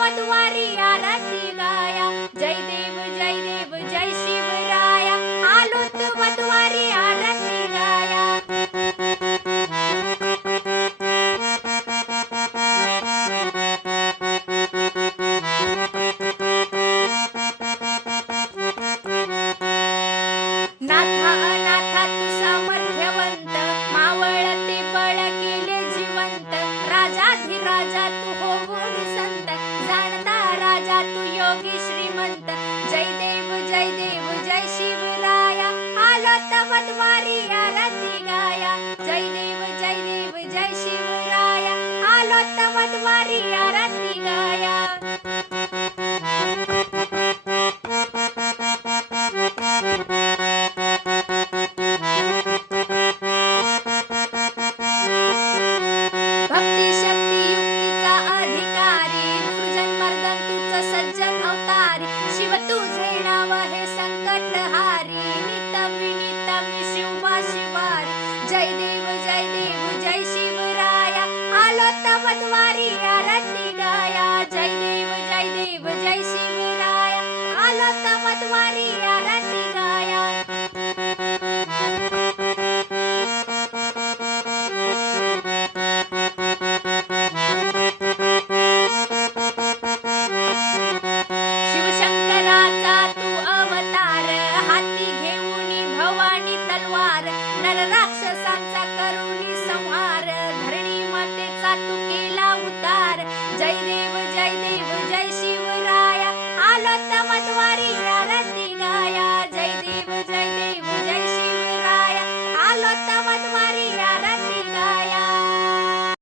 वधवारी आरती गाया, जय देव जय शिवराया, आलोत वधवारी आरती गाया। नाथा अनाथा तू सामर्थ्यवंत, मावळते बळ केले जिवंत, राजाधिराजा तू होऊन संत, जाणता राजा तू योगी श्रीमंत, जय देव जय शिवराया, आलोत वधवारी आरती गाया, जय देव जय शिवराया, आलोत वधवारी आरती गाया। भक्ती शक्ती युक्तीचा अधिकारी, दुर्जन मर्दन तुझ सज्जन अवतारी, शिव तुझे नाव हे संकटहारी, नित विनित मी शिवा शिवारी, जय देव जय शिवराया, आलोत वधवारी आरती गाया, जय देव जय शिवराया, आलोत वधवारी आरती गाया। शिवशंकराचा तू अवतार, हाती घेऊनी भवानी तलवार, नर राक्षसांचा करुणी संहार, धरणी मातेचा तू केला उद्धार, जय देव जय शिवराया, आलोत वधवारी आरती गाया, जय देव जय शिवराया, आलोत वधवारी